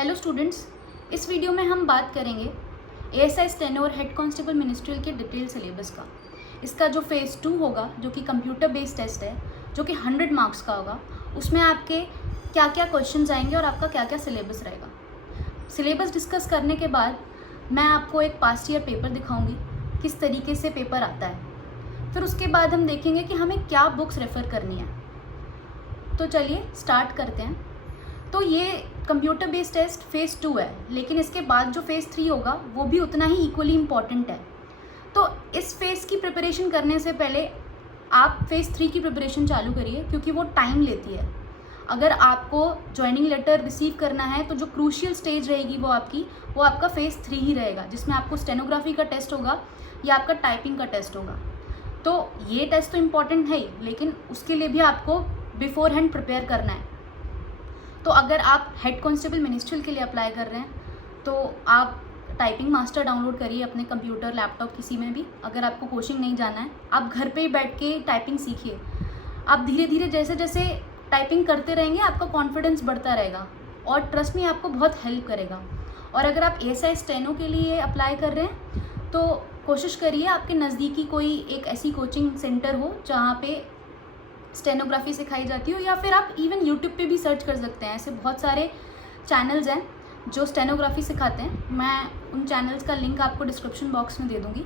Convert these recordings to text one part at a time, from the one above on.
Hello students, इस video में हम बात करेंगे एएसआई स्टेनो और हेड कांस्टेबल मिनिस्ट्रियल के डिटेल सिलेबस का। इसका जो फेज़ 2 होगा, जो कि कंप्यूटर बेस्ड टेस्ट है, जो कि 100 मार्क्स का होगा, उसमें आपके क्या क्या क्वेश्चंस आएंगे और आपका क्या क्या सिलेबस रहेगा। सिलेबस डिस्कस करने के बाद मैं आपको एक पास्ट ईयर पेपर दिखाऊंगी, किस तरीके से पेपर आता है। फिर उसके बाद हम देखेंगे कि हमें क्या बुक्स रेफ़र करनी है। तो चलिए स्टार्ट करते हैं। तो ये कंप्यूटर बेस्ड टेस्ट फेज़ 2 है, लेकिन इसके बाद जो फेज़ 3 होगा वो भी उतना ही इक्वली इम्पॉर्टेंट है। तो इस फेज़ की प्रिपरेशन करने से पहले आप फेज़ 3 की प्रिपरेशन चालू करिए, क्योंकि वो टाइम लेती है। अगर आपको ज्वाइनिंग लेटर रिसीव करना है तो जो क्रूशियल स्टेज रहेगी वो आपका फेज़ 3 ही रहेगा, जिसमें आपको स्टेनोग्राफी का टेस्ट होगा या आपका टाइपिंग का टेस्ट होगा। तो ये टेस्ट तो इम्पॉर्टेंट है ही, लेकिन उसके लिए भी आपको बिफोर हैंड प्रिपेयर करना है। तो अगर आप हेड कांस्टेबल मिनिस्ट्रियल के लिए अप्लाई कर रहे हैं तो आप टाइपिंग मास्टर डाउनलोड करिए अपने कंप्यूटर, लैपटॉप, किसी में भी। अगर आपको कोचिंग नहीं जाना है, आप घर पे ही बैठ के टाइपिंग सीखिए। आप धीरे धीरे जैसे जैसे टाइपिंग करते रहेंगे आपका कॉन्फिडेंस बढ़ता रहेगा और ट्रस्ट में आपको बहुत हेल्प करेगा। और अगर आप एएसआई स्टेनो के लिए अप्लाई कर रहे हैं तो कोशिश करिए आपके नज़दीकी कोई एक ऐसी कोचिंग सेंटर हो जहाँ पे स्टेनोग्राफी सिखाई जाती हो, या फिर आप इवन यूट्यूब पे भी सर्च कर सकते हैं। ऐसे बहुत सारे चैनल्स हैं जो स्टेनोग्राफी सिखाते हैं। मैं उन चैनल्स का लिंक आपको डिस्क्रिप्शन बॉक्स में दे दूँगी।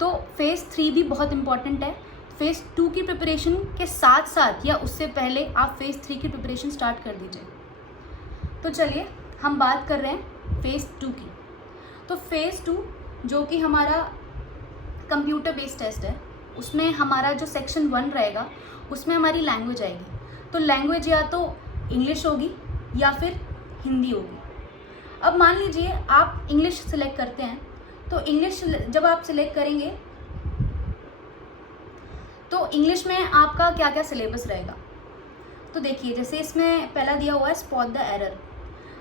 तो फेज़ 3 भी बहुत इंपॉर्टेंट है। फेज़ 2 की प्रिपरेशन के साथ साथ या उससे पहले आप फेज़ 3 की प्रिपरेशन स्टार्ट कर दीजिए। तो चलिए हम बात कर रहे हैं फेज़ 2 की। तो फेज़ 2 जो कि हमारा कंप्यूटर बेस्ड टेस्ट है, उसमें हमारा जो सेक्शन 1 रहेगा उसमें हमारी लैंग्वेज आएगी। तो लैंग्वेज या तो इंग्लिश होगी या फिर हिंदी होगी। अब मान लीजिए आप इंग्लिश सिलेक्ट करते हैं, तो इंग्लिश जब आप सिलेक्ट करेंगे तो इंग्लिश में आपका क्या क्या सिलेबस रहेगा। तो देखिए, जैसे इसमें पहला दिया हुआ है स्पॉट द एरर।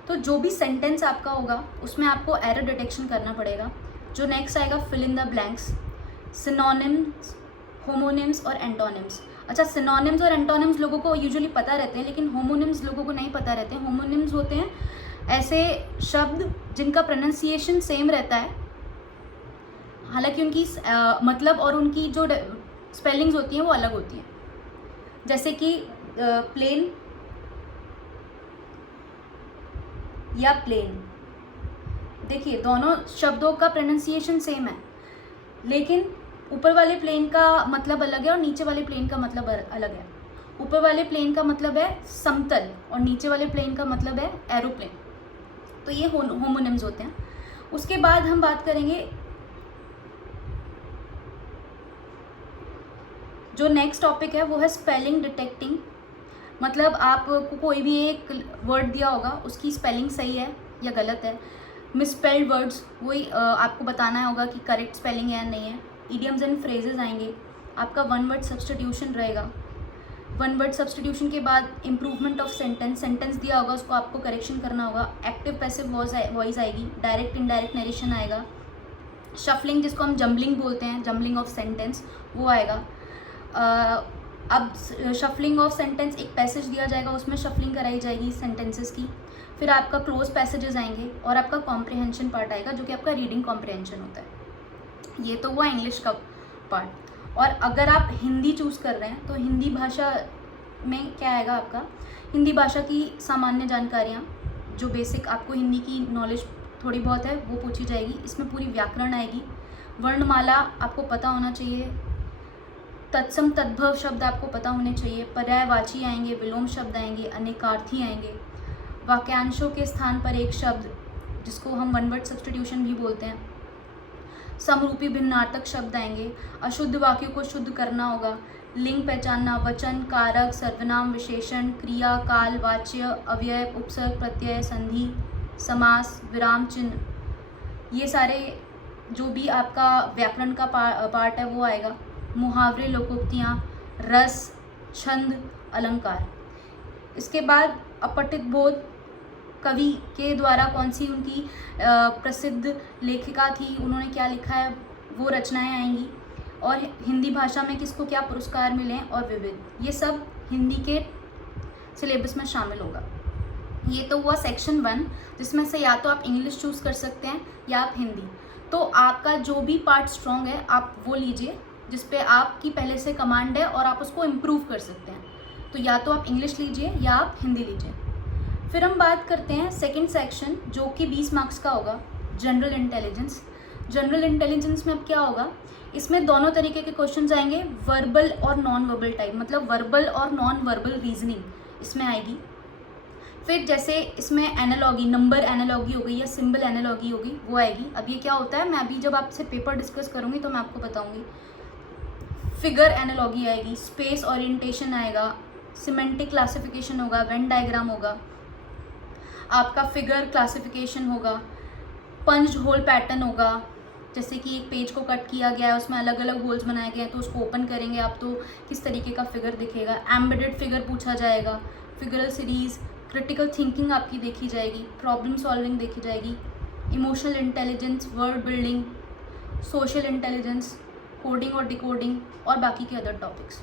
तो जो भी सेंटेंस आपका होगा उसमें आपको एरर डिटेक्शन करना पड़ेगा। जो नेक्स्ट आएगा fill in the blanks, synonyms, homonyms और एंटोनिम्स। अच्छा, सिनोनिम्स और एंटोनिम्स लोगों को यूजुअली पता रहते हैं, लेकिन होमोनिम्स लोगों को नहीं पता रहते हैं। होमोनिम्स होते हैं ऐसे शब्द जिनका प्रोनाउंसिएशन सेम रहता है, हालांकि उनकी मतलब और उनकी जो स्पेलिंग्स होती हैं वो अलग होती हैं। जैसे कि प्लेन या प्लेन, देखिए दोनों शब्दों का प्रोनाउंसिएशन सेम है, लेकिन ऊपर वाले प्लेन का मतलब अलग है और नीचे वाले प्लेन का मतलब अलग है। ऊपर वाले प्लेन का मतलब है समतल और नीचे वाले प्लेन का मतलब है एरोप्लेन। तो ये होमोनिम्स होते हैं। उसके बाद हम बात करेंगे, जो नेक्स्ट टॉपिक है वो है स्पेलिंग डिटेक्टिंग। मतलब आपको कोई भी एक वर्ड दिया होगा, उसकी स्पेलिंग सही है या गलत है। मिसस्पेल्ड वर्ड्स वही आपको बताना होगा कि करेक्ट स्पेलिंग है या नहीं है। इडियम्स एंड फ्रेजेस आएंगे। आपका वन वर्ड सब्स्टिट्यूशन रहेगा। वन वर्ड सब्स्टिट्यूशन के बाद इम्प्रूवमेंट ऑफ सेंटेंस दिया होगा, उसको आपको करेक्शन करना होगा। एक्टिव पैसिव वॉइस आएगी। डायरेक्ट इनडायरेक्ट नरेशन आएगा। शफलिंग, जिसको हम जम्बलिंग बोलते हैं, जम्बलिंग ऑफ सेंटेंस, वो आएगा। अब शफलिंग ऑफ सेंटेंस, एक पैसेज दिया जाएगा, उसमें शफलिंग कराई जाएगी सेंटेंसेस की। फिर आपका क्लोज पैसेजेस आएंगे और आपका कॉम्प्रिहेंशन पार्ट आएगा, जो कि आपका रीडिंग कॉम्प्रिहेंशन होता है। ये तो हुआ इंग्लिश का पार्ट। और अगर आप हिंदी चूज़ कर रहे हैं तो हिंदी भाषा में क्या आएगा आपका, हिंदी भाषा की सामान्य जानकारियाँ, जो बेसिक आपको हिंदी की नॉलेज थोड़ी बहुत है वो पूछी जाएगी। इसमें पूरी व्याकरण आएगी। वर्णमाला आपको पता होना चाहिए। तत्सम तद्भव शब्द आपको पता होने चाहिए। पर्यायवाची आएंगे, विलोम शब्द आएंगे, अनेकार्थी आएंगे। वाक्यांशों के स्थान पर एक शब्द, जिसको हम वन वर्ड सब्स्टिट्यूशन भी बोलते हैं। समरूपी भिन्नार्थक शब्द आएंगे। अशुद्ध वाक्यों को शुद्ध करना होगा। लिंग पहचानना, वचन, कारक, सर्वनाम, विशेषण, क्रिया, काल, वाच्य, अव्यय, उपसर्ग, प्रत्यय, संधि, समास, विराम चिन्ह, ये सारे जो भी आपका व्याकरण का पार्ट है वो आएगा। मुहावरे, लोकोक्तियाँ, रस, छंद, अलंकार। इसके बाद अपठित बोध, कवि के द्वारा कौन सी उनकी प्रसिद्ध लेखिका थी, उन्होंने क्या लिखा है, वो रचनाएं आएंगी। और हिंदी भाषा में किसको क्या पुरस्कार मिले और विविध, ये सब हिंदी के सिलेबस में शामिल होगा। ये तो हुआ सेक्शन 1, जिसमें से या तो आप इंग्लिश चूज़ कर सकते हैं या आप हिंदी। तो आपका जो भी पार्ट स्ट्रॉन्ग है आप वो लीजिए, जिस पे आपकी पहले से कमांड है और आप उसको इम्प्रूव कर सकते हैं। तो या तो आप इंग्लिश लीजिए या आप हिंदी लीजिए। फिर हम बात करते हैं सेकंड सेक्शन, जो कि 20 मार्क्स का होगा, जनरल इंटेलिजेंस। जनरल इंटेलिजेंस में अब क्या होगा, इसमें दोनों तरीके के क्वेश्चन आएंगे, वर्बल और नॉन वर्बल टाइप, मतलब वर्बल और नॉन वर्बल रीजनिंग इसमें आएगी। फिर जैसे इसमें एनालॉगी, नंबर एनालॉगी हो गई या सिंबल एनालॉगी होगी, वो आएगी। अब ये क्या होता है, मैं अभी जब आपसे पेपर डिस्कस करूँगी तो मैं आपको बताऊँगी। फिगर एनालॉगी आएगी, स्पेस ओरिएंटेशन आएगा, सिमेंटिक क्लासिफिकेशन होगा, वेन डायग्राम होगा, आपका फिगर क्लासिफिकेशन होगा, पंच्ड होल पैटर्न होगा, जैसे कि एक पेज को कट किया गया है, उसमें अलग अलग होल्स बनाए गए हैं, तो उसको ओपन करेंगे आप तो किस तरीके का फिगर दिखेगा। एम्बेडेड फिगर पूछा जाएगा, फिगरल सीरीज, क्रिटिकल थिंकिंग आपकी देखी जाएगी, प्रॉब्लम सॉल्विंग देखी जाएगी, emotional intelligence, word building, social intelligence, coding और डिकोडिंग और बाकी के अदर टॉपिक्स।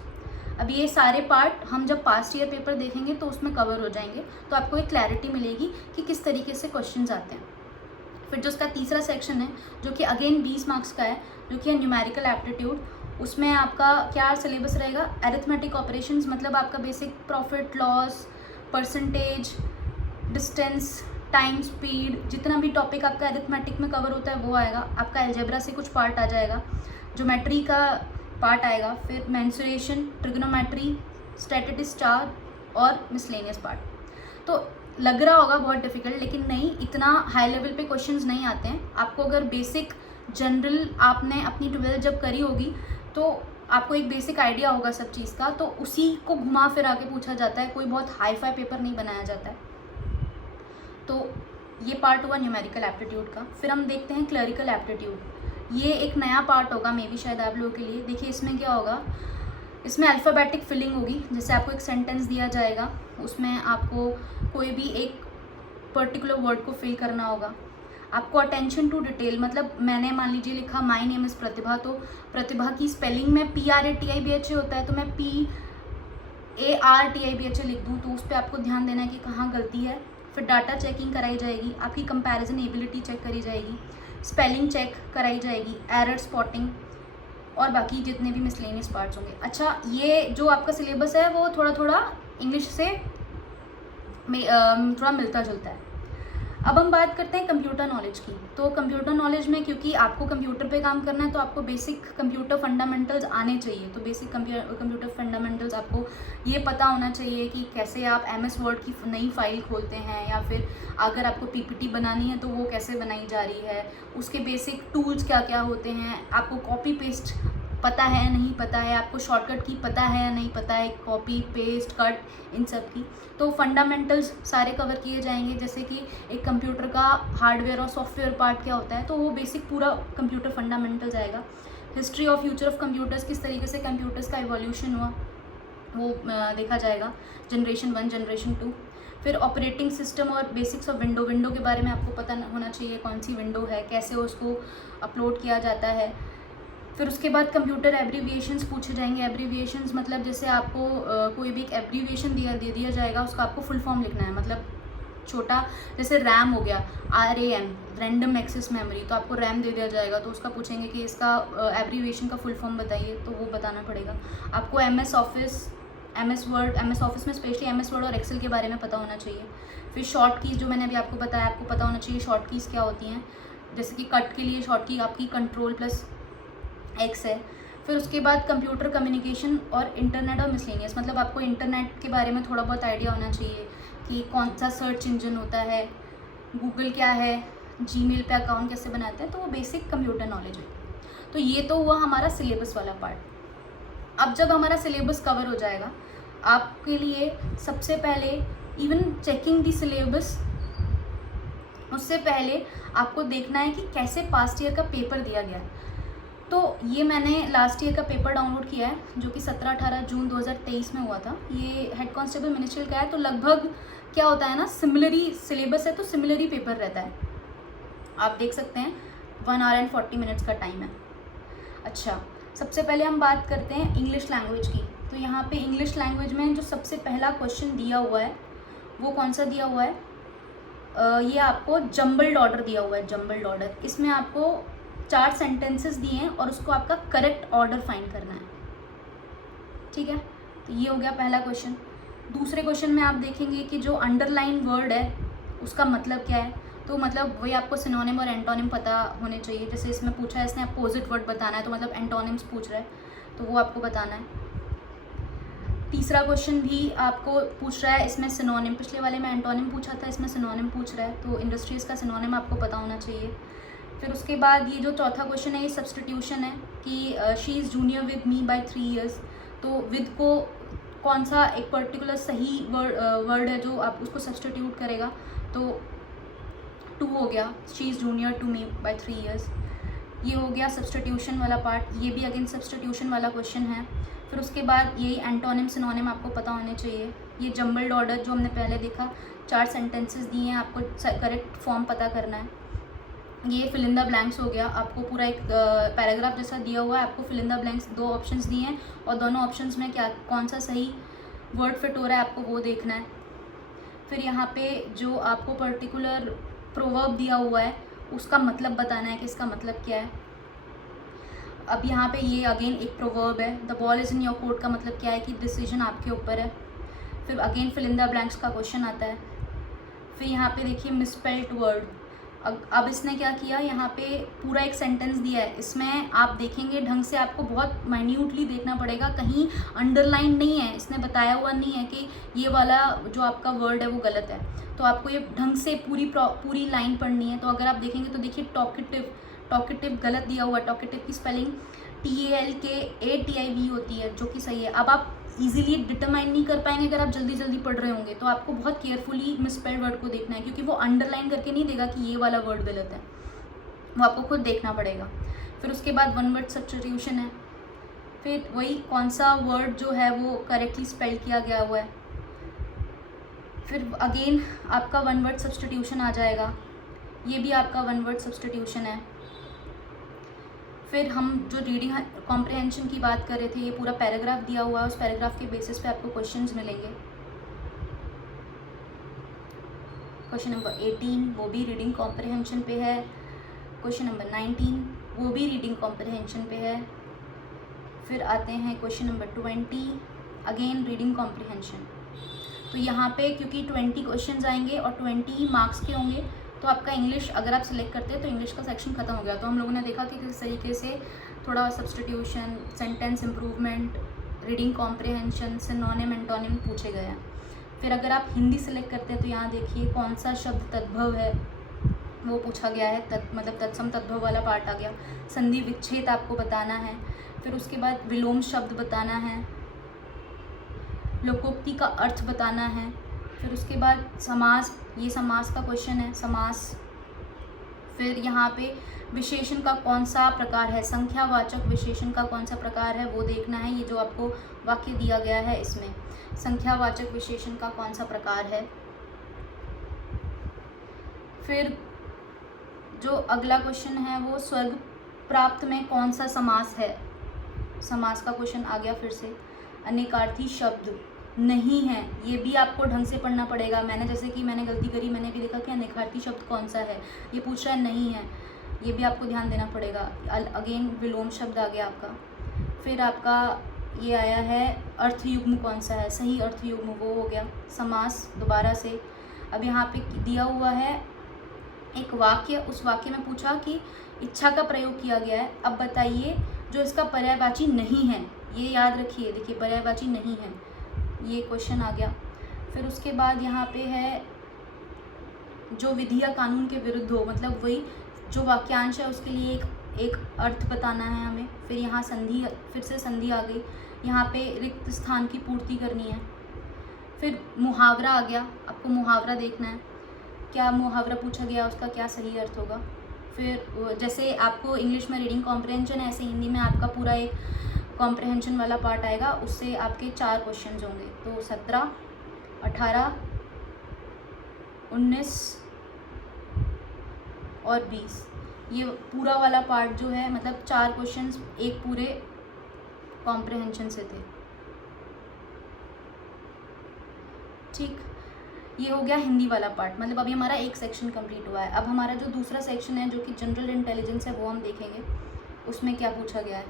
अब ये सारे पार्ट हम जब पास्ट ईयर पेपर देखेंगे तो उसमें कवर हो जाएंगे, तो आपको एक क्लैरिटी मिलेगी कि किस तरीके से क्वेश्चंस आते हैं। फिर जो उसका तीसरा सेक्शन है, जो कि अगेन 20 मार्क्स का है, जो कि है न्यूमेरिकल एप्टीट्यूड। उसमें आपका क्या सिलेबस रहेगा, अरिथमेटिक ऑपरेशंस, मतलब आपका basic profit loss, percentage, distance, time, speed, जितना भी टॉपिक आपका अरिथमेटिक में कवर होता है वो आएगा। आपका अलजेब्रा से कुछ पार्ट आ जाएगा, ज्योमेट्री का पार्ट आएगा, फिर मेंसुरेशन, ट्रिग्नोमेट्री, स्टैटिस्टिक्स और मिसलेनियस पार्ट। तो लग रहा होगा बहुत डिफिकल्ट, लेकिन नहीं, इतना हाई लेवल पे क्वेश्चंस नहीं आते हैं। आपको अगर बेसिक जनरल आपने अपनी 12 जब करी होगी तो आपको एक बेसिक आइडिया होगा सब चीज़ का, तो उसी को घुमा फिरा के पूछा जाता है, कोई बहुत हाई फाई पेपर नहीं बनाया जाता है। तो ये पार्ट हुआ न्यूमेरिकल एप्टीट्यूड का। फिर हम देखते हैं क्लरिकल एप्टीट्यूड। ये एक नया पार्ट होगा, मे बी शायद आप लोगों के लिए। देखिए इसमें क्या होगा, इसमें अल्फ़ाबेटिक फिलिंग होगी। जैसे आपको एक सेंटेंस दिया जाएगा, उसमें आपको कोई भी एक पर्टिकुलर वर्ड को फिल करना होगा। आपको अटेंशन टू डिटेल, मतलब मैंने मान लीजिए लिखा माय नेम इज़ प्रतिभा, तो प्रतिभा की स्पेलिंग में PRATIBHA होता है, तो मैं PARTIBHA लिख दूँ, तो उस पर आपको ध्यान देना है कि कहाँ गलती है। फिर डाटा चेकिंग कराई जाएगी, आपकी कंपैरिजन एबिलिटी चेक करी जाएगी, स्पेलिंग चेक कराई जाएगी, एरर स्पॉटिंग और बाकी जितने भी मिसलेनियस पार्ट्स होंगे। अच्छा, ये जो आपका सिलेबस है वो थोड़ा थोड़ा इंग्लिश से थोड़ा मिलता जुलता है। अब हम बात करते हैं कंप्यूटर नॉलेज की। तो कंप्यूटर नॉलेज में, क्योंकि आपको कंप्यूटर पे काम करना है, तो आपको बेसिक कंप्यूटर फंडामेंटल्स आने चाहिए। तो बेसिक कंप्यूटर फंडामेंटल्स आपको ये पता होना चाहिए कि कैसे आप MS वर्ड की नई फाइल खोलते हैं, या फिर अगर आपको PPT बनानी है तो वो कैसे बनाई जा रही है, उसके बेसिक टूल्स क्या क्या होते हैं, आपको कॉपी पेस्ट पता है नहीं पता है, आपको शॉर्टकट की पता है या नहीं पता है, कॉपी पेस्ट कट, इन सब की। तो फंडामेंटल्स सारे कवर किए जाएंगे, जैसे कि एक कंप्यूटर का हार्डवेयर और सॉफ्टवेयर पार्ट क्या होता है, तो वो बेसिक पूरा कंप्यूटर फंडामेंटल्स आएगा। हिस्ट्री और फ्यूचर ऑफ कंप्यूटर्स, किस तरीके से कंप्यूटर्स का इवोल्यूशन हुआ वो देखा जाएगा, जनरेशन 1 जनरेशन 2। फिर ऑपरेटिंग सिस्टम और बेसिक्स ऑफ विंडो के बारे में आपको पता होना चाहिए, कौन सी विंडो है, कैसे उसको अपलोड किया जाता है। फिर उसके बाद कंप्यूटर एब्रीविएशंस पूछे जाएंगे। एब्रीविएशंस मतलब जैसे आपको कोई भी एक एब्रीविएशन दे दिया जाएगा, उसका आपको फुल फॉर्म लिखना है। मतलब छोटा जैसे रैम हो गया, RAM, रैंडम एक्सेस मेमोरी, तो आपको रैम दे दिया जाएगा, तो उसका पूछेंगे कि इसका एब्रीविएशन का फुल फॉर्म बताइए, तो वो बताना पड़ेगा आपको। MS ऑफिस में स्पेशली MS वर्ड और एक्सेल के बारे में पता होना चाहिए। फिर शॉर्ट कीज़, जो मैंने अभी आपको बताया, आपको पता होना चाहिए शॉर्ट कीज़ क्या होती हैं। जैसे कि कट के लिए शॉर्ट की आपकी Ctrl+X है। फिर उसके बाद कंप्यूटर कम्युनिकेशन और इंटरनेट और मिसलेनियस, मतलब आपको इंटरनेट के बारे में थोड़ा बहुत आइडिया होना चाहिए कि कौन सा सर्च इंजन होता है, गूगल क्या है, जीमेल पे अकाउंट कैसे बनाते हैं, तो वो बेसिक कंप्यूटर नॉलेज है। तो ये तो हुआ हमारा सिलेबस वाला पार्ट। अब जब हमारा सिलेबस कवर हो जाएगा, आपके लिए सबसे पहले इवन चेकिंग दी सिलेबस, उससे पहले आपको देखना है कि कैसे पास्ट ईयर का पेपर दिया गया। तो ये मैंने लास्ट ईयर का पेपर डाउनलोड किया है, जो कि 17-18 जून 2023 में हुआ था। ये हेड कांस्टेबल मिनिस्ट्रियल का है। तो लगभग क्या होता है ना, सिमिलरी सिलेबस है, तो सिमिलरी पेपर रहता है। आप देख सकते हैं 1 आवर एंड 40 मिनट्स का टाइम है। अच्छा, सबसे पहले हम बात करते हैं इंग्लिश लैंग्वेज की। तो यहाँ पे इंग्लिश लैंग्वेज में जो सबसे पहला क्वेश्चन दिया हुआ है वो कौन सा दिया हुआ है, ये आपको जम्बल्ड ऑर्डर दिया हुआ है, जम्बल्ड ऑर्डर। इसमें आपको 4 सेंटेंसेस दिए हैं और उसको आपका करेक्ट ऑर्डर फाइंड करना है, ठीक है। तो ये हो गया पहला क्वेश्चन। दूसरे क्वेश्चन में आप देखेंगे कि जो अंडरलाइन वर्ड है उसका मतलब क्या है। तो मतलब वही आपको सिनोनिम और एंटोनिम पता होने चाहिए। जैसे इसमें पूछा है, इसने अपोजिट वर्ड बताना है, तो मतलब एंटोनिम्स पूछ रहा है, तो वो आपको बताना है। तीसरा क्वेश्चन भी आपको पूछ रहा है इसमें सिनोनिम, पिछले वाले में एंटोनिम पूछा था, इसमें सिनोनिम पूछ रहा है, तो इंडस्ट्रीज का सिनोनिम आपको पता होना चाहिए। फिर उसके बाद ये जो चौथा क्वेश्चन है ये सब्स्टिट्यूशन है कि she is junior with me by 3 years। तो विद को कौन सा एक पर्टिकुलर सही वर्ड है जो आप उसको सब्स्टिट्यूट करेगा, तो 2 हो गया, she is junior to me by 3 years। ये हो गया सब्स्टिट्यूशन वाला पार्ट, ये भी अगेन सब्स्टिट्यूशन वाला क्वेश्चन है। फिर उसके बाद यही एंटोनिम सिनोनिम आपको पता होने चाहिए। ये जम्बल्ड ऑर्डर जो हमने पहले देखा, 4 सेंटेंसेस दिए हैं, आपको करेक्ट फॉर्म पता करना है। ये फिल इन द ब्लैंक्स हो गया, आपको पूरा एक पैराग्राफ जैसा दिया हुआ है, आपको fill in the blanks 2 options दिए हैं और दोनों ऑप्शंस में क्या कौन सा सही वर्ड फिट हो रहा है आपको वो देखना है। फिर यहाँ पे जो आपको पर्टिकुलर प्रोवर्ब दिया हुआ है उसका मतलब बताना है कि इसका मतलब क्या है। अब यहाँ पे ये अगेन एक प्रोवर्ब है, the ball is in your court का मतलब क्या है कि डिसीजन आपके ऊपर है। फिर again fill in the blanks का क्वेश्चन आता है। फिर यहाँ पे देखिए मिसस्पेल्ड वर्ड, अब इसने क्या किया, यहाँ पे पूरा एक सेंटेंस दिया है, इसमें आप देखेंगे ढंग से, आपको बहुत माइन्यूटली देखना पड़ेगा, कहीं अंडरलाइन नहीं है, इसने बताया हुआ नहीं है कि ये वाला जो आपका वर्ड है वो गलत है, तो आपको ये ढंग से पूरी लाइन पढ़नी है। तो अगर आप देखेंगे तो देखिए टॉकेटिव गलत दिया हुआ है, टॉकेटिव की स्पेलिंग TALKATIV होती है जो कि सही है। अब आप इजीली डिटरमाइन नहीं कर पाएंगे अगर आप जल्दी जल्दी पढ़ रहे होंगे, तो आपको बहुत केयरफुली मिसस्पेल्ड वर्ड को देखना है, क्योंकि वो अंडरलाइन करके नहीं देगा कि ये वाला वर्ड गलत है, वो आपको खुद देखना पड़ेगा। फिर उसके बाद 1 word सब्स्टिट्यूशन है, फिर वही कौन सा वर्ड जो है वो करेक्टली स्पेल किया गया हुआ है। फिर अगेन आपका 1 word सब्स्टिट्यूशन आ जाएगा, ये भी आपका 1 word सब्स्टिट्यूशन है। फिर हम जो रीडिंग कॉम्प्रिहेंशन की बात कर रहे थे, ये पूरा पैराग्राफ दिया हुआ है, उस पैराग्राफ के बेसिस पे आपको क्वेश्चंस मिलेंगे। क्वेश्चन नंबर 18 वो भी रीडिंग कॉम्प्रिहेंशन पे है, क्वेश्चन नंबर 19 वो भी रीडिंग कॉम्प्रिहेंशन पे है। फिर आते हैं question number 20, again reading comprehension. तो यहाँ पे क्योंकि 20 क्वेश्चंस आएंगे और 20 मार्क्स के होंगे, तो आपका इंग्लिश अगर आप सिलेक्ट करते हैं तो इंग्लिश का सेक्शन खत्म हो गया। तो हम लोगों ने देखा कि किस तरीके से थोड़ा substitution, sentence improvement, reading comprehension, synonym, antonym पूछे गए हैं। फिर अगर आप हिंदी सिलेक्ट करते हैं तो यहाँ देखिए कौन सा शब्द तद्भव है वो पूछा गया है, मतलब तत्सम तद्भव वाला पार्ट आ गया। संधि विच्छेद आपको बताना है। फिर उसके बाद विलोम शब्द बताना है, लोकोक्ति का अर्थ बताना है। फिर उसके बाद समास, ये समास का क्वेश्चन है, समास। फिर यहाँ पे विशेषण का कौन सा प्रकार है, संख्यावाचक विशेषण का कौन सा प्रकार है वो देखना है। ये जो आपको वाक्य दिया गया है इसमें संख्यावाचक विशेषण का कौन सा प्रकार है। फिर जो अगला क्वेश्चन है वो स्वर्ग प्राप्त में कौन सा समास है, समास का क्वेश्चन आ गया। फिर से अनेकार्थी शब्द नहीं है, ये भी आपको ढंग से पढ़ना पड़ेगा। मैंने गलती करी, मैंने भी देखा कि अनेकार्थी शब्द कौन सा है, ये पूछ रहा है नहीं है, ये भी आपको ध्यान देना पड़ेगा। अगेन विलोम शब्द आ गया आपका। फिर आपका ये आया है अर्थयुग्म कौन सा है, सही अर्थयुग्म वो हो गया। समास दोबारा से, अब यहाँ पे दिया हुआ है एक वाक्य, उस वाक्य में पूछा कि इच्छा का प्रयोग किया गया है, अब बताइए जो इसका पर्यायवाची नहीं है, ये याद रखिए, देखिए पर्यायवाची नहीं है, ये क्वेश्चन आ गया। फिर उसके बाद यहाँ पे है जो विधि या कानून के विरुद्ध हो, मतलब वही जो वाक्यांश है उसके लिए एक अर्थ बताना है हमें। फिर यहाँ संधि, फिर से संधि आ गई, यहाँ पे रिक्त स्थान की पूर्ति करनी है। फिर मुहावरा आ गया, आपको मुहावरा देखना है, क्या मुहावरा पूछा गया उसका क्या सही अर्थ होगा। फिर जैसे आपको इंग्लिश में रीडिंग कॉम्प्रिहेंशन है, ऐसे हिंदी में आपका पूरा एक कॉम्प्रिहेंशन वाला पार्ट आएगा, उससे आपके 4 क्वेश्चंस होंगे। तो 17, 18, 19 और 20, ये पूरा वाला पार्ट जो है, मतलब 4 क्वेश्चंस एक पूरे कॉम्प्रिहेंशन से थे। ठीक, ये हो गया हिंदी वाला पार्ट, मतलब अभी हमारा एक सेक्शन कंप्लीट हुआ है। अब हमारा जो दूसरा सेक्शन है जो कि जनरल इंटेलिजेंस है वो हम देखेंगे उसमें क्या पूछा गया है।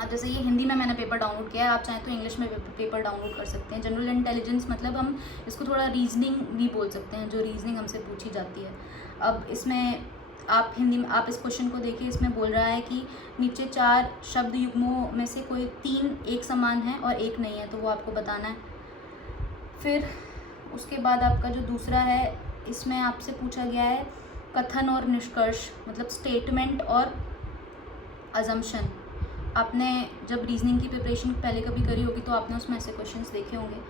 अब जैसे ये हिंदी में मैंने पेपर डाउनलोड किया है, आप चाहें तो इंग्लिश में पेपर डाउनलोड कर सकते हैं। जनरल इंटेलिजेंस मतलब हम इसको थोड़ा रीजनिंग भी बोल सकते हैं, जो रीजनिंग हमसे पूछी जाती है। अब इसमें आप हिंदी में आप इस क्वेश्चन को देखिए, इसमें बोल रहा है कि नीचे 4 शब्द युग्मों में से कोई 3 एक समान है और एक नहीं है, तो वो आपको बताना है। फिर उसके बाद आपका जो दूसरा है, इसमें आपसे पूछा गया है कथन और निष्कर्ष, मतलब स्टेटमेंट और अजम्पशन। आपने जब रीजनिंग की प्रिपरेशन पहले कभी करी होगी तो आपने उसमें ऐसे क्वेश्चंस देखे होंगे।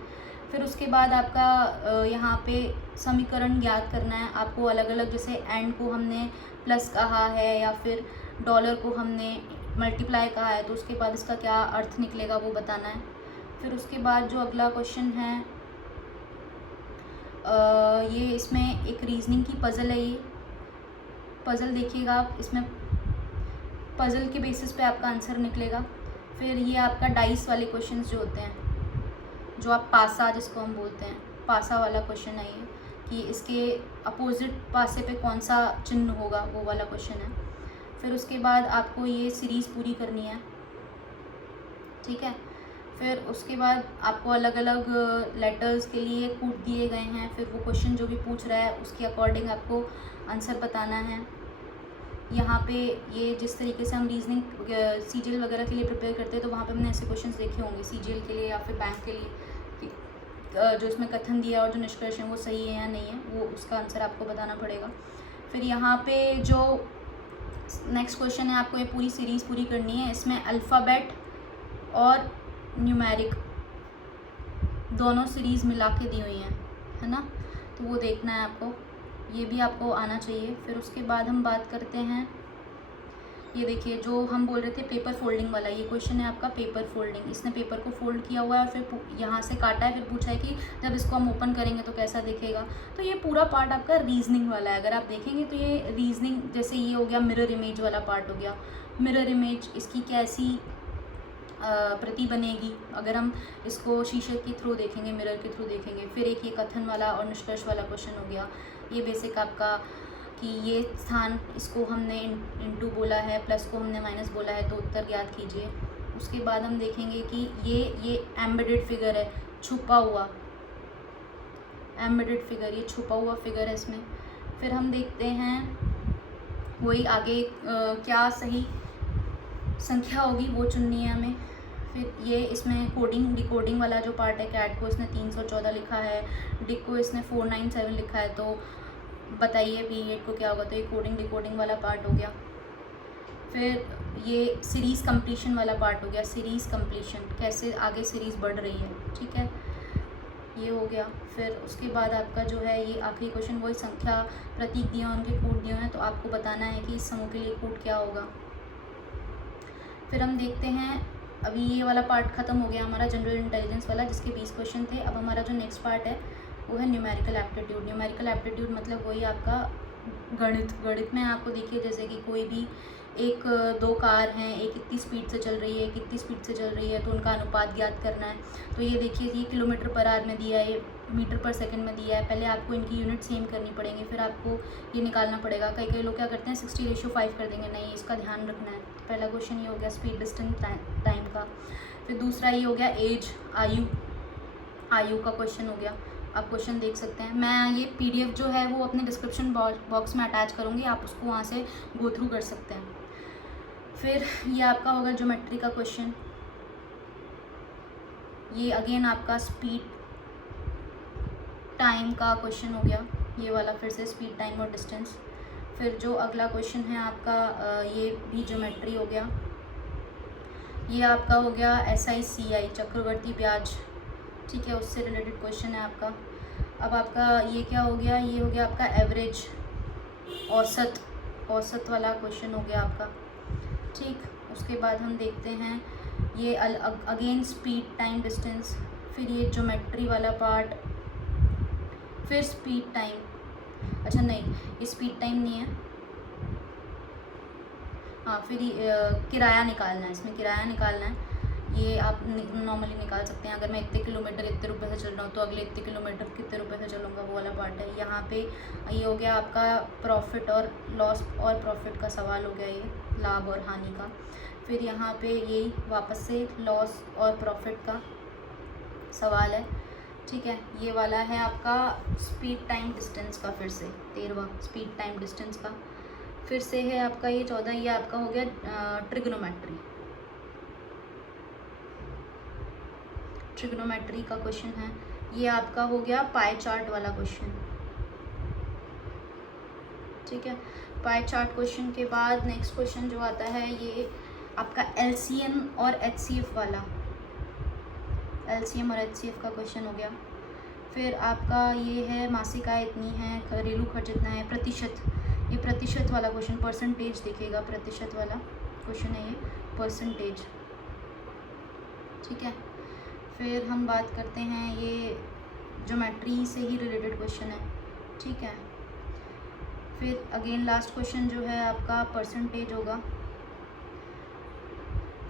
फिर उसके बाद आपका यहाँ पे समीकरण ज्ञात करना है आपको, अलग अलग, जैसे एंड को हमने प्लस कहा है या फिर डॉलर को हमने मल्टीप्लाई कहा है, तो उसके बाद इसका क्या अर्थ निकलेगा वो बताना है। फिर उसके बाद जो अगला क्वेश्चन है ये इसमें एक रीजनिंग की पज़ल है। ये पज़ल देखिएगा आप, इसमें पज़ल के बेसिस पे आपका आंसर निकलेगा। फिर ये आपका डाइस वाले क्वेश्चंस जो होते हैं, जो आप पासा जिसको हम बोलते हैं, पासा वाला क्वेश्चन है ये, कि इसके अपोजिट पासे पे कौन सा चिन्ह होगा, वो वाला क्वेश्चन है। फिर उसके बाद आपको ये सीरीज़ पूरी करनी है, ठीक है। फिर उसके बाद आपको अलग अलग लेटर्स के लिए कूट दिए गए हैं, फिर वो क्वेश्चन जो भी पूछ रहा है उसके अकॉर्डिंग आपको आंसर बताना है। यहाँ पे ये जिस तरीके से हम रीजनिंग सीजीएल वगैरह के लिए प्रिपेयर करते हैं, तो वहाँ पे हमने ऐसे क्वेश्चंस देखे होंगे सीजीएल के लिए या फिर बैंक के लिए, कि जो इसमें कथन दिया और जो निष्कर्ष है वो सही है या नहीं है, वो उसका आंसर आपको बताना पड़ेगा। फिर यहाँ पे जो नेक्स्ट क्वेश्चन है, आपको ये पूरी सीरीज़ पूरी करनी है। इसमें अल्फ़ाबेट और न्यूमेरिक दोनों सीरीज़ मिला के दी हुई हैं, है ना, तो वो देखना है आपको, ये भी आपको आना चाहिए। फिर उसके बाद हम बात करते हैं, ये देखिए जो हम बोल रहे थे पेपर फोल्डिंग वाला, ये क्वेश्चन है आपका पेपर फोल्डिंग। इसने पेपर को फोल्ड किया हुआ है और फिर यहाँ से काटा है, फिर पूछा है कि जब इसको हम ओपन करेंगे तो कैसा दिखेगा। तो ये पूरा पार्ट आपका रीजनिंग वाला है। अगर आप देखेंगे तो ये रीजनिंग, जैसे ये हो गया मिरर इमेज वाला पार्ट हो गया। मिरर इमेज, इसकी कैसी प्रति बनेगी अगर हम इसको शीशे के थ्रू देखेंगे, मिरर के थ्रू देखेंगे। फिर एक ये कथन वाला और निष्कर्ष वाला क्वेश्चन हो गया। ये बेसिक आपका कि ये स्थान, इसको हमने इनटू बोला है, प्लस को हमने माइनस बोला है, तो उत्तर ज्ञात कीजिए। उसके बाद हम देखेंगे कि ये एम्बेडेड फिगर है, छुपा हुआ एम्बेडेड फिगर, ये छुपा हुआ फिगर है इसमें। फिर हम देखते हैं वही आगे क्या सही संख्या होगी वो चुननी है हमें। फिर ये इसमें कोडिंग डिकोडिंग वाला जो पार्ट है, कैट को इसने 314 लिखा है, डिक को इसने 497 लिखा है, तो बताइए पीरियड को क्या होगा, तो ये कोडिंग डिकोडिंग वाला पार्ट हो गया। फिर ये सीरीज़ कंप्लीशन वाला पार्ट हो गया, सीरीज़ कंप्लीशन, कैसे आगे सीरीज़ बढ़ रही है, ठीक है, ये हो गया। फिर उसके बाद आपका जो है ये आखिरी क्वेश्चन, वही संख्या प्रतीक दिए हैं, उनके कूट दिए हैं, तो आपको बताना है कि इस समूह के लिए कूट क्या होगा। फिर हम देखते हैं, अभी ये वाला पार्ट ख़त्म हो गया हमारा जनरल इंटेलिजेंस वाला, जिसके 20 क्वेश्चन थे। अब हमारा जो नेक्स्ट पार्ट है वो है न्यूमेरिकल एप्टीट्यूड। न्यूमेरिकल एप्टीट्यूड मतलब वही आपका गणित में आपको देखिए, जैसे कि कोई भी एक दो कार हैं, एक इतनी स्पीड से चल रही है, एक इतनी स्पीड से चल रही है, तो उनका अनुपात ज्ञात करना है। तो ये देखिए, ये किलोमीटर पर आवर में दिया है, ये मीटर पर सेकंड में दिया है। पहले आपको इनकी यूनिट सेम करनी पड़ेंगी, फिर आपको ये निकालना पड़ेगा। कई लोग क्या करते हैं 60:5 कर देंगे, नहीं, इसका ध्यान रखना है। पहला क्वेश्चन ये हो गया स्पीड डिस्टेंस टाइम का। फिर दूसरा ये हो गया एज, आयु का क्वेश्चन हो गया। आप क्वेश्चन देख सकते हैं, मैं ये PDF जो है वो अपने डिस्क्रिप्शन बॉक्स में अटैच करूँगी, आप उसको वहाँ से गो थ्रू कर सकते हैं। फिर ये आपका होगा ज्योमेट्री का क्वेश्चन, ये अगेन आपका स्पीड टाइम का क्वेश्चन हो गया, ये वाला फिर से स्पीड टाइम और डिस्टेंस। फिर जो अगला क्वेश्चन है आपका ये भी ज्योमेट्री हो गया, ये आपका हो गया SICI चक्रवर्ती ब्याज, ठीक है, उससे रिलेटेड क्वेश्चन है आपका। अब आपका ये क्या हो गया, ये हो गया आपका एवरेज, औसत वाला क्वेश्चन हो गया आपका, ठीक। उसके बाद हम देखते हैं ये अगेन स्पीड टाइम डिस्टेंस, फिर ये ज्योमेट्री वाला पार्ट, फिर स्पीड टाइम, अच्छा नहीं ये स्पीड टाइम नहीं है, हाँ, फिर किराया निकालना है, इसमें किराया निकालना है। ये आप नॉर्मली निकाल सकते हैं। अगर मैं इतने किलोमीटर इतने रुपए से चल रहा हूँ तो अगले इतने किलोमीटर कितने रुपए से चलूँगा, वो वाला पार्ट है। यहाँ पे ये हो गया आपका प्रॉफिट और लॉस और प्रॉफिट का सवाल हो गया, ये लाभ और हानि का। फिर यहाँ पे यही वापस से लॉस और प्रॉफिट का सवाल है, ठीक है। ये वाला है आपका स्पीड टाइम डिस्टेंस का, फिर से 13वां स्पीड टाइम डिस्टेंस का। फिर से है आपका ये 14, ये आपका हो गया ट्रिग्नोमेट्री का क्वेश्चन है। ये आपका हो गया पाई चार्ट वाला क्वेश्चन, ठीक है। पाई चार्ट क्वेश्चन के बाद नेक्स्ट क्वेश्चन जो आता है ये आपका LCM और HCF वाला, LCM और HCF का क्वेश्चन हो गया। फिर आपका ये है मासिक आय इतनी है, घरेलू खर्च इतना है, प्रतिशत, ये प्रतिशत वाला क्वेश्चन, परसेंटेज देखिएगा, प्रतिशत वाला क्वेश्चन है ये, परसेंटेज, ठीक है। फिर हम बात करते हैं, ये ज्योमेट्री से ही रिलेटेड क्वेश्चन है, ठीक है। फिर अगेन लास्ट क्वेश्चन जो है आपका परसेंटेज होगा।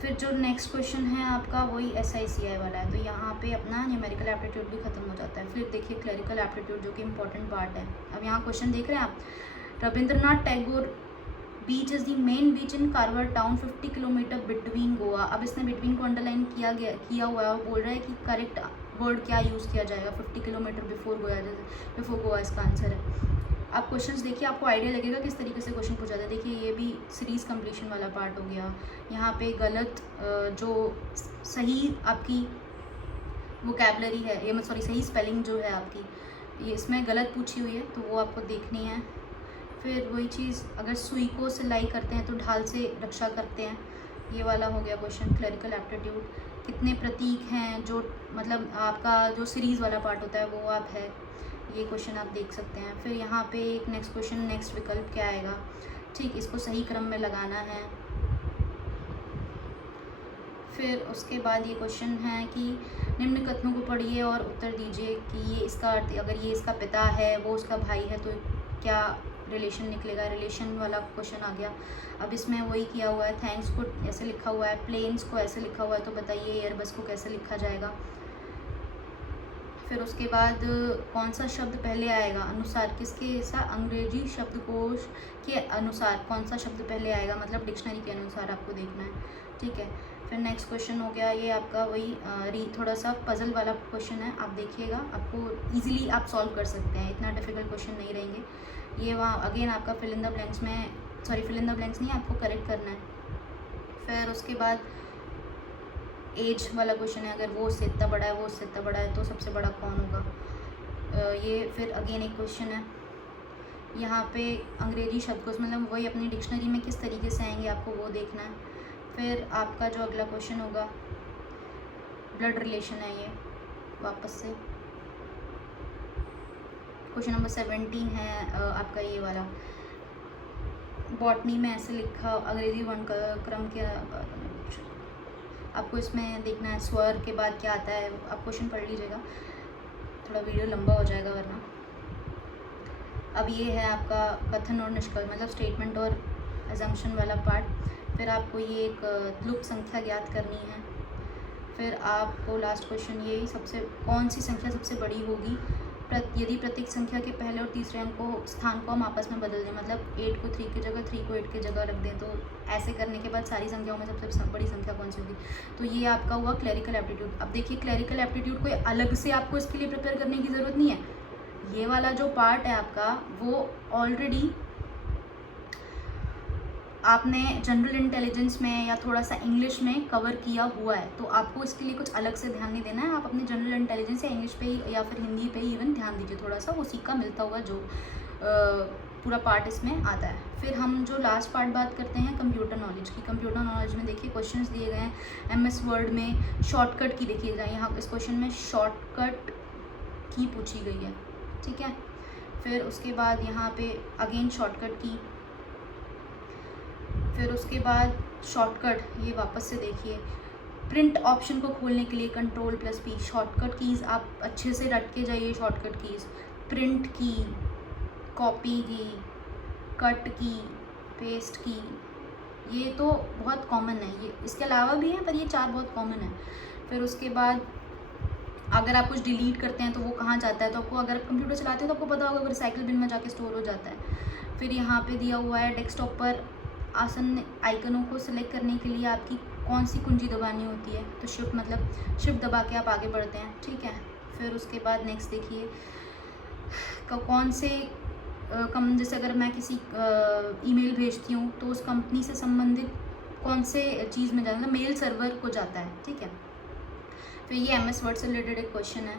फिर जो नेक्स्ट क्वेश्चन है आपका वही SICI वाला है, तो यहाँ पे अपना न्यूमेरिकल एप्टीट्यूड भी ख़त्म हो जाता है। फिर देखिए क्लरिकल एप्टीट्यूड जो कि इंपॉर्टेंट पार्ट है। अब यहाँ क्वेश्चन देख रहे हैं आप, रविंद्रनाथ टैगोर बीच is the main beach in Karwar town 50 kilometre between Goa. अब इसने बिटवीन को अंडरलाइन किया हुआ है और बोल रहा है कि करेक्ट वर्ड क्या यूज़ किया जाएगा, 50 किलोमीटर बिफोर गोवा इसका आंसर है। आप क्वेश्चंस देखिए, आपको आइडिया लगेगा किस तरीके से क्वेश्चन पूछा जाता है। देखिए ये भी सीरीज़ कंप्लीशन वाला पार्ट हो गया। यहाँ पे गलत जो सही आपकी वोकैबलरी है, ये सॉरी सही स्पेलिंग जो है आपकी, ये इसमें गलत पूछी हुई है, तो वो आपको देखनी है। फिर वही चीज़, अगर सुई को सिलाई करते हैं तो ढाल से रक्षा करते हैं, ये वाला हो गया क्वेश्चन। क्लरिकल एप्टीट्यूड, कितने प्रतीक हैं, जो मतलब आपका जो सीरीज़ वाला पार्ट होता है वो आप है, ये क्वेश्चन आप देख सकते हैं। फिर यहाँ पे एक नेक्स्ट क्वेश्चन, नेक्स्ट विकल्प क्या आएगा, ठीक, इसको सही क्रम में लगाना है। फिर उसके बाद ये क्वेश्चन है कि निम्न कथनों को पढ़िए और उत्तर दीजिए कि ये इसका अर्थ, अगर ये इसका पिता है वो उसका भाई है तो क्या रिलेशन निकलेगा, रिलेशन वाला क्वेश्चन आ गया। अब इसमें वही किया हुआ है, थैंक्स को ऐसे लिखा हुआ है, प्लेन्स को ऐसे लिखा हुआ है, तो बताइए एयरबस को कैसे लिखा जाएगा। फिर उसके बाद कौन सा शब्द पहले आएगा, अनुसार किसके, ऐसा अंग्रेजी शब्दकोश के अनुसार कौन सा शब्द पहले आएगा, मतलब डिक्शनरी के अनुसार आपको देखना है, ठीक है। फिर नेक्स्ट क्वेश्चन हो गया ये आपका वही थोड़ा सा पजल वाला क्वेश्चन है, आप देखिएगा, आपको इजीली आप सॉल्व कर सकते हैं, इतना डिफिकल्ट क्वेश्चन नहीं रहेंगे। ये वहाँ अगेन आपका फिल इन द ब्लैंक्स में, sorry fill in the blanks नहीं, आपको करेक्ट करना है। फिर उसके बाद एज वाला क्वेश्चन है, अगर वो उससे इतना बड़ा है, वो उससे इतना बड़ा है, तो सबसे बड़ा कौन होगा। ये फिर अगेन एक क्वेश्चन है, यहाँ पे अंग्रेजी शब्दकोश मतलब वही अपनी डिक्शनरी में किस तरीके से आएंगे आपको वो देखना है। फिर आपका जो अगला क्वेश्चन होगा ब्लड रिलेशन है, ये वापस से क्वेश्चन नंबर 17 है आपका ये वाला। बॉटनी में ऐसे लिखा, अंग्रेजी वर्ण क्रम के आपको इसमें देखना है, स्वर के बाद क्या आता है, आप क्वेश्चन पढ़ लीजिएगा, थोड़ा वीडियो लंबा हो जाएगा वरना। अब ये है आपका कथन और निष्कर्ष, मतलब स्टेटमेंट और अजम्पशन वाला पार्ट। फिर आपको ये एक लुप्त संख्या ज्ञात करनी है। फिर आपको लास्ट क्वेश्चन यही, सबसे कौन सी संख्या सबसे बड़ी होगी यदि प्रत्येक संख्या के पहले और तीसरे अंक को स्थान को हम आपस में बदल दें, मतलब 8 को 3 की जगह 3 को 8 की जगह रख दें, तो ऐसे करने के बाद सारी संख्याओं में सबसे बड़ी संख्या कौन सी होगी। तो ये आपका हुआ क्लरिकल एप्टीट्यूड। अब देखिए क्लरिकल एप्टीट्यूड कोई अलग से आपको इसके लिए प्रिपेयर करने की ज़रूरत नहीं है, ये वाला जो पार्ट है आपका वो ऑलरेडी आपने जनरल इंटेलिजेंस में या थोड़ा सा इंग्लिश में कवर किया हुआ है, तो आपको इसके लिए कुछ अलग से ध्यान नहीं देना है। आप अपने जनरल इंटेलिजेंस या इंग्लिश पे ही या फिर हिंदी पे ही इवन ध्यान दीजिए थोड़ा सा, उसी का मिलता हुआ जो पूरा पार्ट इसमें आता है। फिर हम जो लास्ट पार्ट बात करते हैं कंप्यूटर नॉलेज की। कंप्यूटर नॉलेज में देखिए क्वेश्चंस दिए गए हैं MS वर्ड में, शॉर्टकट की देखिएगा, यहाँ इस क्वेश्चन में शॉर्टकट की पूछी गई है, ठीक है। फिर उसके बाद यहाँ पे अगेन शॉर्टकट की, फिर उसके बाद शॉर्टकट, ये वापस से देखिए, प्रिंट ऑप्शन को खोलने के लिए Ctrl+P, शॉर्टकट कीज़ आप अच्छे से रट के जाइए। शॉर्टकट कीज़ प्रिंट की, कॉपी की, कट की, पेस्ट की, ये तो बहुत कॉमन है, ये इसके अलावा भी है पर ये 4 बहुत कॉमन है। फिर उसके बाद अगर आप कुछ डिलीट करते हैं तो वो कहाँ जाता है, तो आपको अगर कंप्यूटर चलाते हैं तो आपको पता होगा वो रिसाइकिल बिन में जाके स्टोर हो जाता है। फिर यहाँ पे दिया हुआ है डेस्कटॉप पर आसन आइकनों को सिलेक्ट करने के लिए आपकी कौन सी कुंजी दबानी होती है, तो शिफ्ट मतलब शिफ्ट दबा के आप आगे बढ़ते हैं, ठीक है। फिर उसके बाद नेक्स्ट देखिए कौन से जैसे अगर मैं किसी ईमेल भेजती हूँ तो उस कंपनी से संबंधित कौन से चीज़ में जाता है, मेल सर्वर को जाता है, ठीक है। फिर ये MS वर्ड से रिलेटेड एक क्वेश्चन है।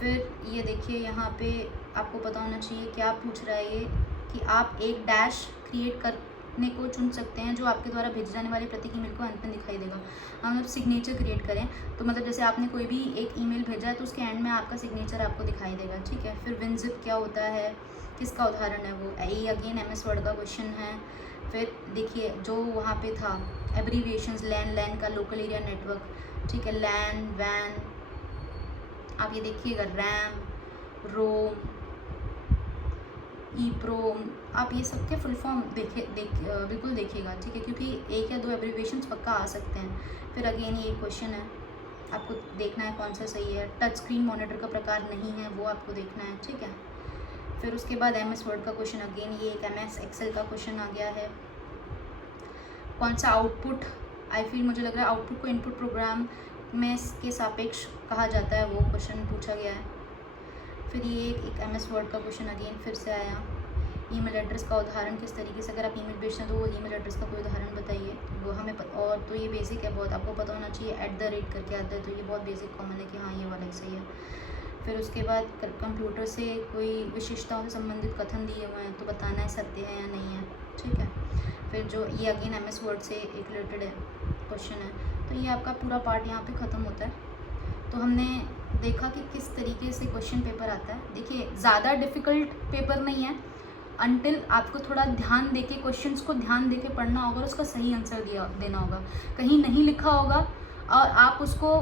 फिर ये देखिए यहाँ पे आपको पता होना चाहिए क्या पूछ रहा है ये, कि आप एक डैश क्रिएट करने को चुन सकते हैं जो आपके द्वारा भेजे जाने वाले प्रत्येक ईमेल को अंत में दिखाई देगा। हम मतलब सिग्नेचर क्रिएट करें तो मतलब जैसे आपने कोई भी एक ईमेल भेजा है तो उसके एंड में आपका सिग्नेचर आपको दिखाई देगा, ठीक है। फिर विनजिप क्या होता है, किसका उदाहरण है वो, ये अगेन MS वर्ड का क्वेश्चन है। फिर देखिए जो वहाँ पे था एब्रीविएशंस, लैन का लोकल एरिया नेटवर्क, ठीक है, लैन वैन, आप ये देखिएगा रैम, रोम, ईप्रोम, आप ये सब के फुल फॉर्म बिल्कुल देखिएगा, ठीक है, क्योंकि 1 या 2 एब्रीविएशंस पक्का आ सकते हैं। फिर अगेन ये क्वेश्चन है, आपको देखना है कौन सा सही है। टच स्क्रीन मॉनिटर का प्रकार नहीं है वो आपको देखना है, ठीक है। फिर उसके बाद MS वर्ड का क्वेश्चन, अगेन ये एक MS एक्सेल का क्वेश्चन आ गया है। कौन सा आउटपुट, मुझे लग रहा है आउटपुट को इनपुट प्रोग्राम में के सापेक्ष कहा जाता है, वो क्वेश्चन पूछा गया है। फिर ये एक MS वर्ड का क्वेश्चन अगेन फिर से आया। ईमेल एड्रेस का उदाहरण किस तरीके से, अगर आप ईमेल भेजते हैं तो वो ईमेल एड्रेस का कोई उदाहरण बताइए, वो हमें और तो ये बेसिक है बहुत, आपको पता होना चाहिए @ करके आता है, तो ये बहुत बेसिक कॉमन है कि हाँ ये वाला ही सही है। फिर उसके बाद कंप्यूटर से कोई विशेषताओं से संबंधित कथन दिए हुए हैं तो बताना है सत्य है या नहीं है, ठीक है। फिर जो ये अगेन MS वर्ड से एक रिलेटेड है क्वेश्चन है। तो ये आपका पूरा पार्ट यहाँ पे ख़त्म होता है। तो हमने देखा कि किस तरीके से क्वेश्चन पेपर आता है। देखिए ज़्यादा डिफ़िकल्ट पेपर नहीं है, अनटिल आपको थोड़ा ध्यान देके क्वेश्चंस को ध्यान देके पढ़ना होगा और उसका सही आंसर देना होगा। कहीं नहीं लिखा होगा और आप उसको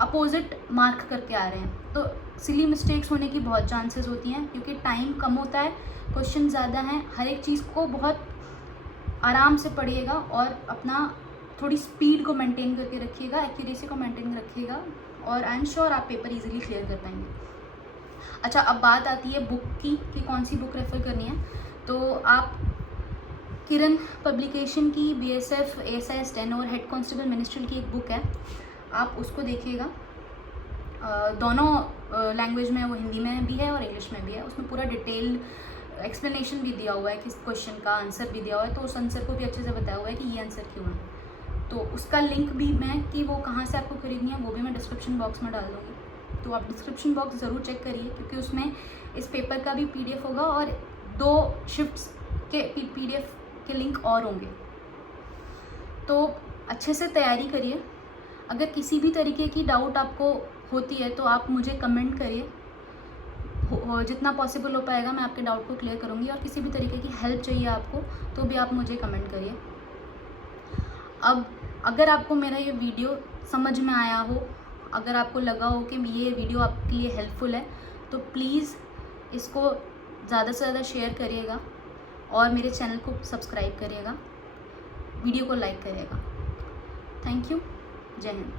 अपोजिट मार्क करके आ रहे हैं तो सिली मिस्टेक्स होने की बहुत चांसेस होती हैं, क्योंकि टाइम कम होता है, क्वेश्चन ज़्यादा हैं। हर एक चीज़ को बहुत आराम से पढ़िएगा और अपना थोड़ी स्पीड को मेंटेन करके रखिएगा, एक्यूरेसी को मेंटेन रखिएगा, और आई एम श्योर आप पेपर इजीली क्लियर कर पाएंगे। अच्छा, अब बात आती है बुक की कि कौन सी बुक रेफ़र करनी है। तो आप किरण पब्लिकेशन की BSF ASI स्टेनो और हेड कांस्टेबल मिनिस्ट्रियल की एक बुक है, आप उसको देखिएगा। दोनों लैंग्वेज में, वो हिंदी में भी है और इंग्लिश में भी है। उसमें पूरा डिटेल्ड एक्सप्लेनेशन भी दिया हुआ है, किस क्वेश्चन का आंसर भी दिया हुआ है, तो उस आंसर को भी अच्छे से बताया हुआ है कि ये आंसर क्यों है। तो उसका लिंक भी मैं कि वो कहाँ से आपको खरीदनी है वो भी मैं डिस्क्रिप्शन बॉक्स में डाल दूँगी, तो आप डिस्क्रिप्शन बॉक्स ज़रूर चेक करिए, क्योंकि उसमें इस पेपर का भी PDF होगा और 2 शिफ्ट्स के PDF के लिंक और होंगे। तो अच्छे से तैयारी करिए। अगर किसी भी तरीके की डाउट आपको होती है तो आप मुझे कमेंट करिए, जितना पॉसिबल हो पाएगा मैं आपके डाउट को क्लियर करूँगी। और किसी भी तरीके की हेल्प चाहिए आपको तो भी आप मुझे कमेंट करिए। अब अगर आपको मेरा ये वीडियो समझ में आया हो, अगर आपको लगा हो कि ये वीडियो आपके लिए हेल्पफुल है, तो प्लीज़ इसको ज़्यादा से ज़्यादा शेयर करिएगा और मेरे चैनल को सब्सक्राइब करिएगा, वीडियो को लाइक करिएगा। Thank you. जय हिंद।